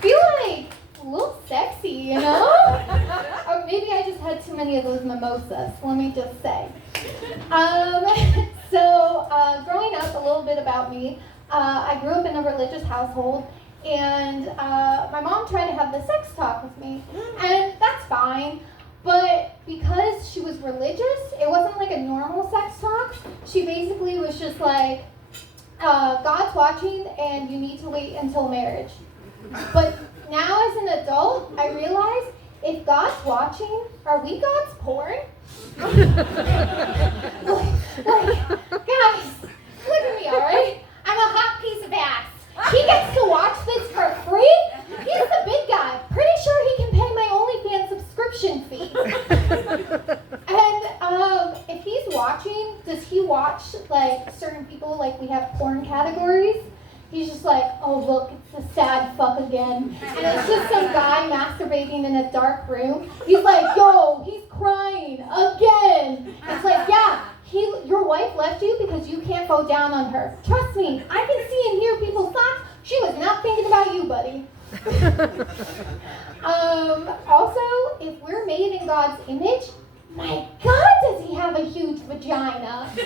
feel like a little sexy, you know? Or maybe I just had too many of those mimosas, let me just say. Growing up, a little bit about me, I grew up in a religious household, and my mom tried to have the sex talk with me, and that's fine. But because she was religious, it wasn't like a normal sex talk. She basically was just like, God's watching and you need to wait until marriage. But now as an adult, I realize if God's watching, are we God's porn? like, guys, look at me, all right? I'm a hot piece of ass. He gets to watch this for free? He's the big guy. Pretty sure he can pay my OnlyFans subscription fee. And if he's watching, does he watch like certain people, like we have porn categories? He's just like, oh look, it's a sad fuck again. And it's just some guy masturbating in a dark room. He's like, yo, he's crying again. It's like, yeah, your wife left you because you can't go down on her. Trust me, I can see and hear people's thoughts. She was not thinking about you, buddy. Also, if we're made in God's image, my God, does he have a huge vagina? I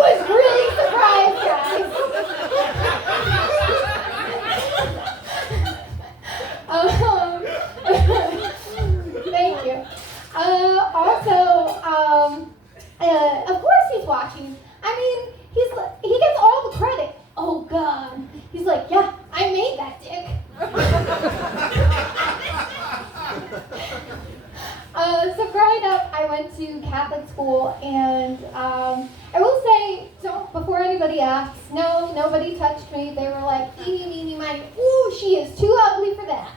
was really surprised, guys. Thank you. Of course he's watching. I mean, he gets all the credit. Oh God. He's like, yeah, I made that dick. So growing up, I went to Catholic school, and I will say, before anybody asks, no, nobody touched me. They were like, eeny, meeny, miny, ooh, she is too ugly for that.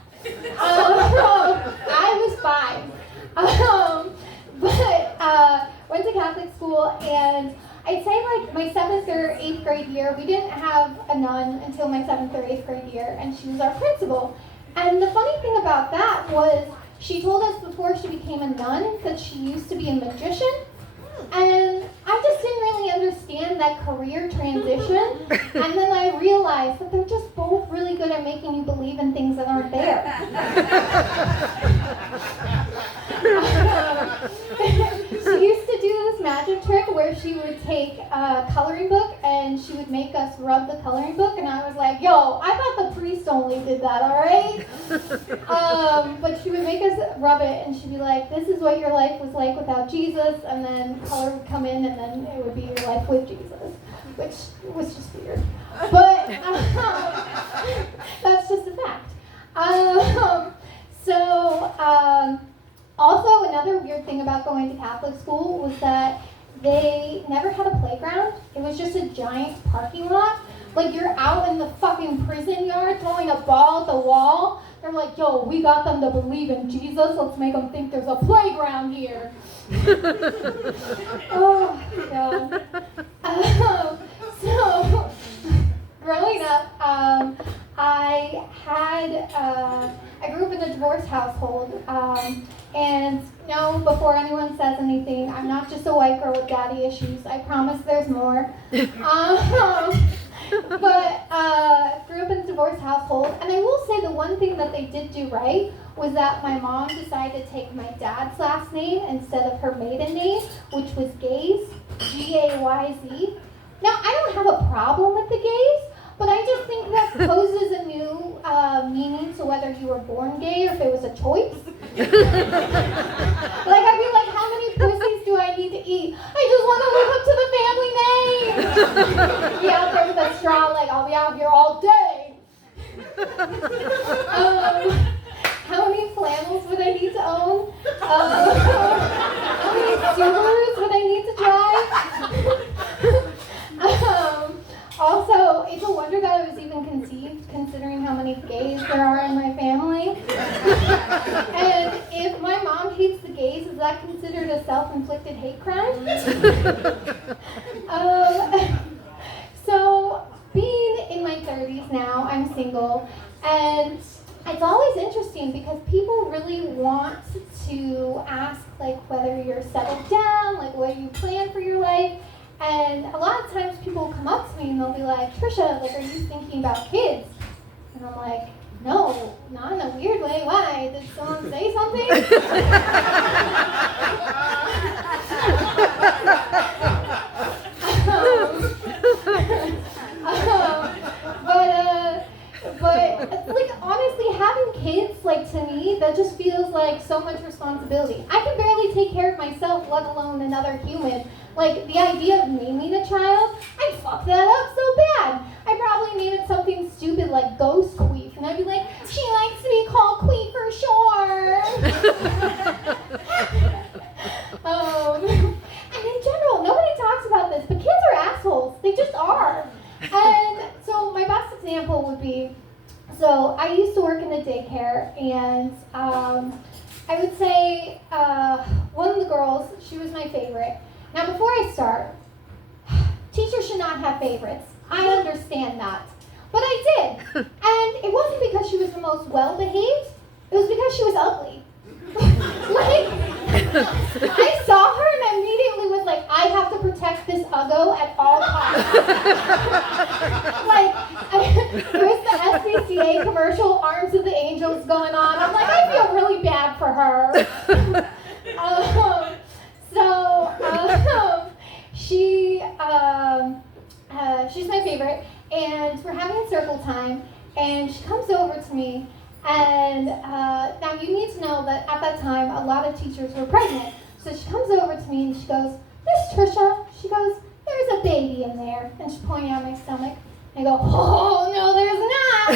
I was fine. Went to Catholic school, and I'd say like my 7th or 8th grade year, we didn't have a nun until my 7th or 8th grade year, and she was our principal. And the funny thing about that was she told us before she became a nun that she used to be a magician. And I just didn't really understand that career transition. And then I realized that they're just both really good at making you believe in things that aren't there. She used to do this magic trick where she would take a coloring book and she would make us rub the coloring book, and I was like, yo, I thought the priest only did that, all right? But she would make us rub it, and she'd be like, this is what your life was like without Jesus, and then color would come in, and then it would be your life with Jesus, which was just weird. But that's just a fact. Also, another weird thing about going to Catholic school was that they never had a playground. It was just a giant parking lot. Like, you're out in the fucking prison yard throwing a ball at the wall. They're like, yo, we got them to believe in Jesus. Let's make them think there's a playground here. Oh, God. Growing up, I grew up in a divorced household, and no, before anyone says anything, I'm not just a white girl with daddy issues. I promise there's more. But grew up in a divorced household, and I will say the one thing that they did do right was that my mom decided to take my dad's last name instead of her maiden name, which was Gaze, G-A-Y-Z. Now, I don't have a problem with the gays, but I just think that poses a new meaning to whether you were born gay or if it was a choice. Like, I'd be like, how many pussies do I need to eat? I just want to live up to the family name. Be out there with a straw, like, I'll be out here all day. How many flannels would I need to own? How many Subarus would I need to drive? Also, it's a wonder that I was even conceived, considering how many gays there are in my family. And if my mom hates the gays, is that considered a self-inflicted hate crime? So, being in my 30s now, I'm single, and it's always interesting because people really want to ask, like, whether you're settled down, like, what do you plan for your life? And a lot of times people will come up to me and they'll be like, Trisha, like, are you thinking about kids? But like honestly, having kids, like to me, that just feels like so much responsibility. I can barely take care of myself, let alone another human. Like the idea of naming a child, I'd fuck that up so bad. I'd probably name it something stupid like Ghost Queef, and I'd be like, she likes to be called Queef for sure. And in general, nobody talks about this, but kids are assholes. They just are. And so my best example would be, so I used to work in a daycare, and I would say one of the girls, she was my favorite. Now before I start, teachers should not have favorites. I understand that. But I did. And it wasn't because she was the most well-behaved, it was because she was ugly. Like, I saw her and I immediately was like, I have to protect this uggo at all costs. Like, there's the SPCA commercial, Arms of the Angels going on. I'm like, I feel really bad for her. She's my favorite, and we're having circle time, and she comes over to me, and now you need to know that at that time, a lot of teachers were pregnant. So she comes over to me and she goes, Miss Trisha, she goes, there's a baby in there. And she's pointing at my stomach. I go, oh, no, there's not.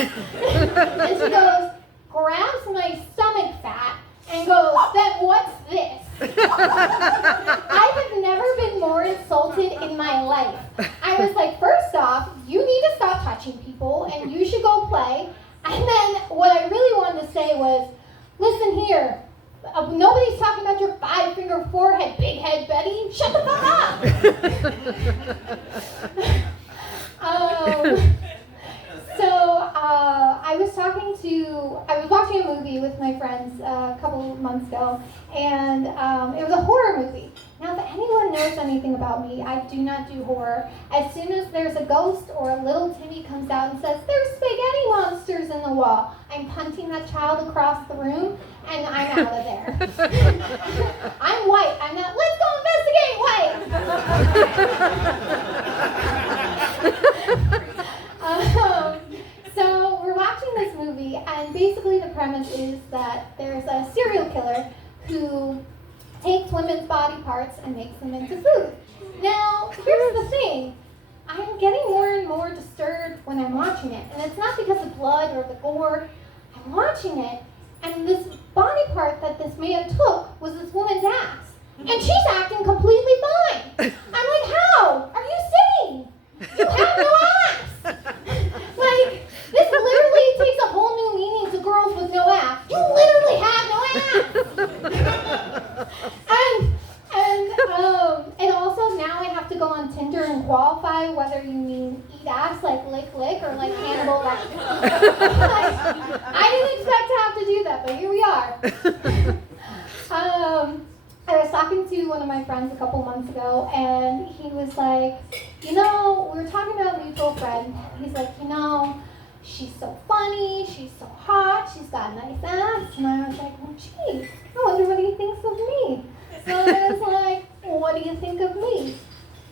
And she goes, grabs my stomach fat and goes, then what's this? I have never been more insulted in my life. I was like, first off, you need to stop touching people and you should go play. And then what I really wanted to say was, listen here, nobody's talking about your 5-finger forehead, big head Betty. Shut the fuck up. I was watching a movie with my friends a couple months ago, and it was a horror movie. Now, if anyone knows anything about me, I do not do horror. As soon as there's a ghost or a little Timmy comes out and says, there's spaghetti monsters in the wall, I'm punting that child across the room, and I'm out of there. I'm white. I'm not, let's go investigate white! So we're watching this movie, and basically the premise is that there's a serial killer who takes women's body parts and makes them into food. Now, here's the thing. I'm getting more and more disturbed when I'm watching it, and it's not because of blood or the gore. I'm watching it, and this body part that this man took was this woman's ass, and she's acting completely fine. I'm like, how? Are you sitting? You have no ass! Like, this literally takes a whole new meaning to girls with no ass. You literally have no ass! And also now I have to go on Tinder and qualify whether you mean eat ass like lick or like Hannibal Lecter. I didn't expect to have to do that, but here we are. I was talking to one of my friends a couple months ago, and he was like, we were talking about a mutual friend. He's like, she's so funny, she's so hot, she's got a nice ass. And I was like, well, geez, I wonder what he thinks of me. So I was like, what do you think of me?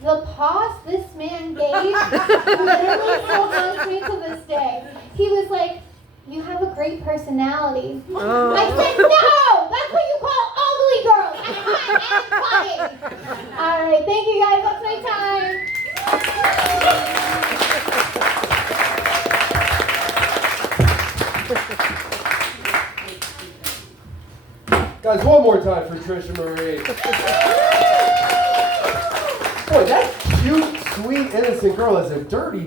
The pause this man gave literally still haunts me to this day. He was like, you have a great personality. Oh. I said, no! That's what you call ugly girls! I'm hot and funny! Alright, thank you guys. That's my time. Guys, one more time for Trisha Marie. Boy, that cute, sweet, innocent girl is a dirty